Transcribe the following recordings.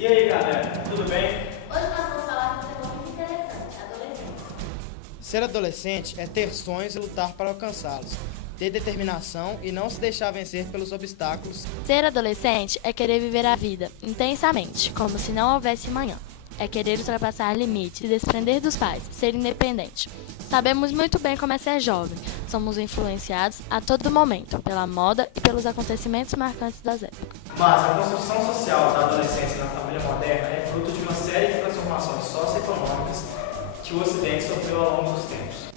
E aí, galera, tudo bem? Hoje nós vamos falar de um tema muito interessante, adolescência. Ser adolescente é ter sonhos e lutar para alcançá-los, ter determinação e não se deixar vencer pelos obstáculos. Ser adolescente é querer viver a vida intensamente, como se não houvesse amanhã. É querer ultrapassar limites, se desprender dos pais, ser independente. Sabemos muito bem como é ser jovem. Somos influenciados a todo momento pela moda e pelos acontecimentos marcantes das épocas. Mas a construção social da adolescência na família moderna é fruto de uma série de transformações socioeconômicas que o Ocidente sofreu ao longo dos tempos.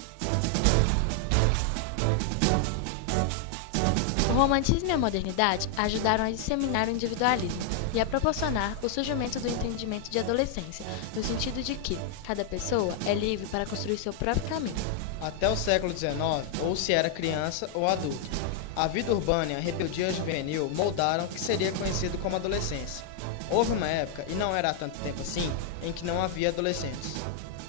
O romantismo e a modernidade ajudaram a disseminar o individualismo e a proporcionar o surgimento do entendimento de adolescência, no sentido de que cada pessoa é livre para construir seu próprio caminho. Até o século XIX, ou se era criança ou adulto, a vida urbana e a rebeldia juvenil moldaram o que seria conhecido como adolescência. Houve uma época, e não era há tanto tempo assim, em que não havia adolescentes.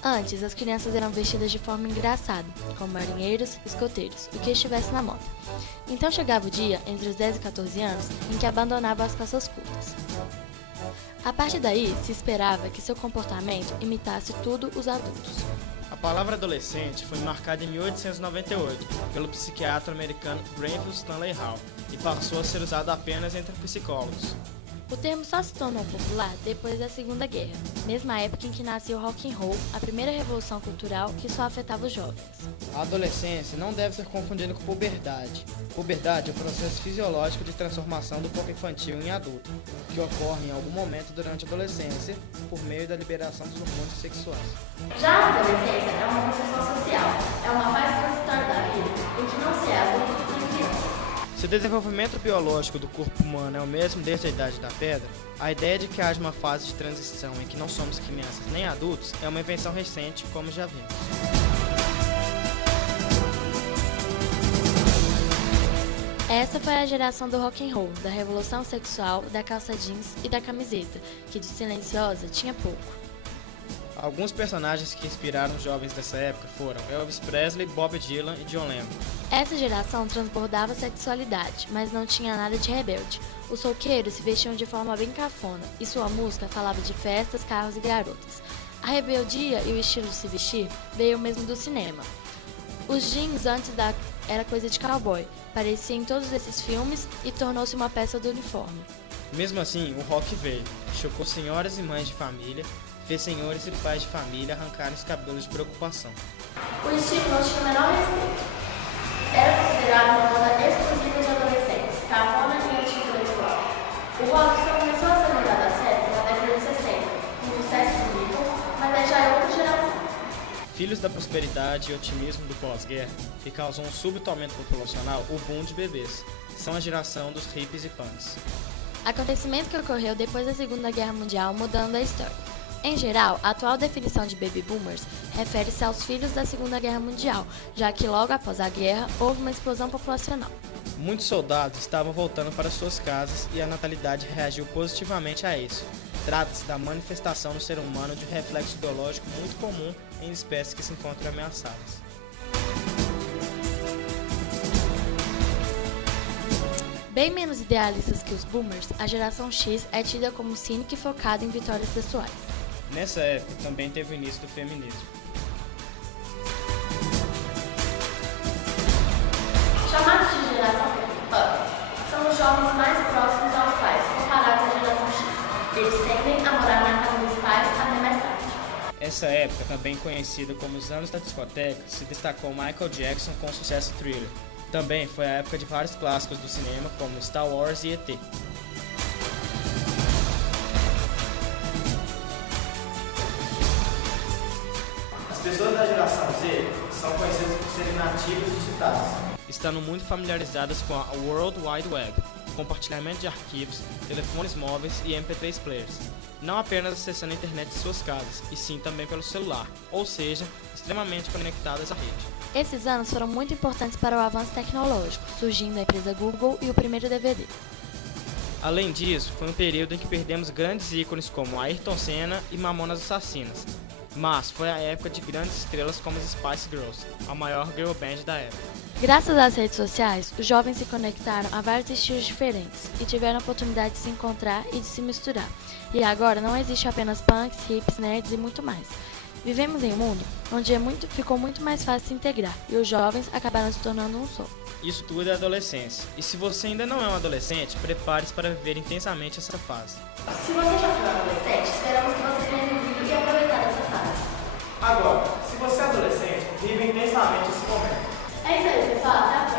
Antes, as crianças eram vestidas de forma engraçada, como marinheiros, escoteiros, o que estivesse na moda. Então chegava o dia, entre os 10 e 14 anos, em que abandonavam as calças curtas. A partir daí, se esperava que seu comportamento imitasse tudo os adultos. A palavra adolescente foi marcada em 1898 pelo psiquiatra americano Granville Stanley Hall e passou a ser usada apenas entre psicólogos. O termo só se tornou popular depois da Segunda Guerra, mesma época em que nasceu o rock and roll, a primeira revolução cultural que só afetava os jovens. A adolescência não deve ser confundida com puberdade. Puberdade é o processo fisiológico de transformação do corpo infantil em adulto, que ocorre em algum momento durante a adolescência por meio da liberação dos hormônios sexuais. Já a adolescência é uma construção social, é uma fase transitória da vida em que não se é adulto nem criança. Se o desenvolvimento biológico do corpo humano é o mesmo desde a idade da pedra, a ideia de que haja uma fase de transição em que não somos crianças nem adultos é uma invenção recente, como já vimos. Essa foi a geração do rock and roll, da revolução sexual, da calça jeans e da camiseta, que de silenciosa tinha pouco. Alguns personagens que inspiraram os jovens dessa época foram Elvis Presley, Bob Dylan e John Lennon. Essa geração transbordava sexualidade, mas não tinha nada de rebelde. Os roqueiros se vestiam de forma bem cafona, e sua música falava de festas, carros e garotas. A rebeldia e o estilo de se vestir veio mesmo do cinema. Os jeans era coisa de cowboy, parecia em todos esses filmes e tornou-se uma peça do uniforme. Mesmo assim, o rock veio, chocou senhoras e mães de família, fez senhores e pais de família arrancarem os cabelos de preocupação. O estilo não tinha o menor respeito. Era considerado uma moda exclusiva de adolescentes, cafona e anti-intelectual. O rock só começou a ser levado a sério na década de 60, com o sucesso do Beatles, mas aí já é outra geração. Filhos da prosperidade e otimismo do pós-guerra, que causou um súbito aumento populacional, o boom de bebês. São a geração dos hippies e punks. Acontecimento que ocorreu depois da Segunda Guerra Mundial, mudando a história. Em geral, a atual definição de baby boomers refere-se aos filhos da Segunda Guerra Mundial, já que logo após a guerra houve uma explosão populacional. Muitos soldados estavam voltando para suas casas e a natalidade reagiu positivamente a isso. Trata-se da manifestação no ser humano de um reflexo biológico muito comum em espécies que se encontram ameaçadas. Bem menos idealistas que os boomers, a geração X é tida como cínica e focada em vitórias pessoais. Nessa época também teve o início do feminismo. Chamados de geração punk, são os jovens mais próximos aos pais, comparados à geração X. Eles tendem a morar na casa dos pais até mais tarde. Essa época, também conhecida como os anos da discoteca, se destacou Michael Jackson com o sucesso Thriller. Também foi a época de vários clássicos do cinema como Star Wars e ET. As pessoas da geração Z são conhecidas por serem nativas digitais. Estando muito familiarizadas com a World Wide Web, compartilhamento de arquivos, telefones móveis e MP3 players. Não apenas acessando a internet de suas casas, e sim também pelo celular, ou seja, extremamente conectadas à rede. Esses anos foram muito importantes para o avanço tecnológico, surgindo a empresa Google e o primeiro DVD. Além disso, foi um período em que perdemos grandes ícones como Ayrton Senna e Mamonas Assassinas. Mas foi a época de grandes estrelas como as Spice Girls, a maior girl band da época. Graças às redes sociais, os jovens se conectaram a vários estilos diferentes e tiveram a oportunidade de se encontrar e de se misturar. E agora não existe apenas punks, hips, nerds e muito mais. Vivemos em um mundo onde ficou muito mais fácil se integrar e os jovens acabaram se tornando um só. Isso tudo é adolescência. E se você ainda não é um adolescente, prepare-se para viver intensamente essa fase. Se você já foi adolescente, esperamos que você tenha vivido e aproveitado essa fase. Agora, se você é adolescente, vive intensamente esse momento. É isso aí, pessoal. Até a próxima.